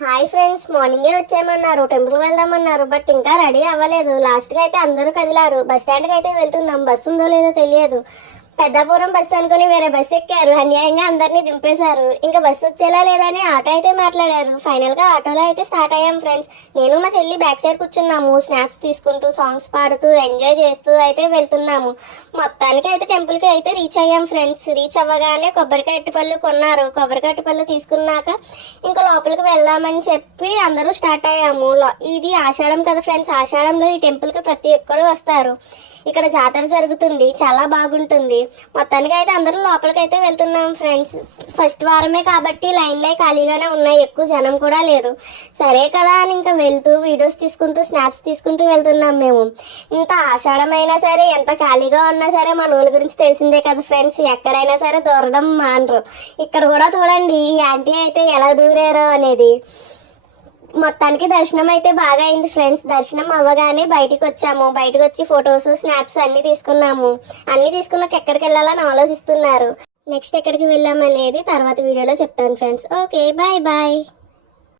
Hi friends, మార్నింగే వచ్చేయమన్నారు, temple వెళ్దామన్నారు. But ఇంకా ready అవ్వలేదు. లాస్ట్గా అయితే అందరూ కదిలారు. బస్ స్టాండ్కి అయితే వెళ్తున్నాం. బస్సు ఉందో లేదో తెలియదు. పెద్దాపురం బస్సు అనుకుని వేరే బస్సు ఎక్కారు. అన్యాయంగా అందరినీ దింపేశారు. ఇంకా బస్సు వచ్చేలా లేదని ఆటో అయితే మాట్లాడారు. ఫైనల్గా ఆటోలో అయితే స్టార్ట్ అయ్యాం ఫ్రెండ్స్. నేను మా చెల్లి బ్యాక్ సైడ్ కూర్చున్నాము. స్నాప్స్ తీసుకుంటూ, సాంగ్స్ పాడుతూ, ఎంజాయ్ చేస్తూ అయితే వెళ్తున్నాము. మొత్తానికి అయితే టెంపుల్కి అయితే రీచ్ అయ్యాం ఫ్రెండ్స్. రీచ్ అవ్వగానే కొబ్బరికాయ అరటిపళ్ళు కొన్నారు. కొబ్బరికాయ అరటిపళ్ళు తీసుకున్నాక ఇంకా లోపలికి వెళ్దామని చెప్పి అందరూ స్టార్ట్ అయ్యాము. ఇది ఆషాఢం కదా ఫ్రెండ్స్. ఆషాఢంలో ఈ టెంపుల్కి ప్రతి ఒక్కరు వస్తారు. ఇక్కడ జాతర జరుగుతుంది, చాలా బాగుంటుంది. మొత్తానికి అయితే అందరూ లోపలికి అయితే వెళ్తున్నాం ఫ్రెండ్స్. ఫస్ట్ వారమే కాబట్టి లైన్లో ఖాళీగానే ఉన్నాయి, ఎక్కువ జనం కూడా లేరు. సరే కదా అని ఇంకా వెళ్తూ వీడియోస్ తీసుకుంటూ, స్నాప్స్ తీసుకుంటూ వెళ్తున్నాం మేము. ఇంత ఆషాఢమైనా సరే, ఎంత ఖాళీగా ఉన్నా సరే మన ఊళ్ళ గురించి తెలిసిందే కదా ఫ్రెండ్స్. ఎక్కడైనా సరే దూరడం మానరు. ఇక్కడ కూడా చూడండి ఈ ఆంటీ అయితే ఎలా దూరారో అనేది. మొత్తానికి దర్శనం అయితే బాగా అయింది ఫ్రెండ్స్. దర్శనం అవ్వగానే బయటికి వచ్చాము. బయటకు వచ్చి ఫొటోస్, స్నాప్స్ అన్నీ తీసుకున్నాము. అన్నీ తీసుకున్నాక ఎక్కడికి వెళ్ళాలని ఆలోచిస్తున్నారు. నెక్స్ట్ ఎక్కడికి వెళ్ళామనేది తర్వాత వీడియోలో చెప్తాను ఫ్రెండ్స్. Okay, bye bye.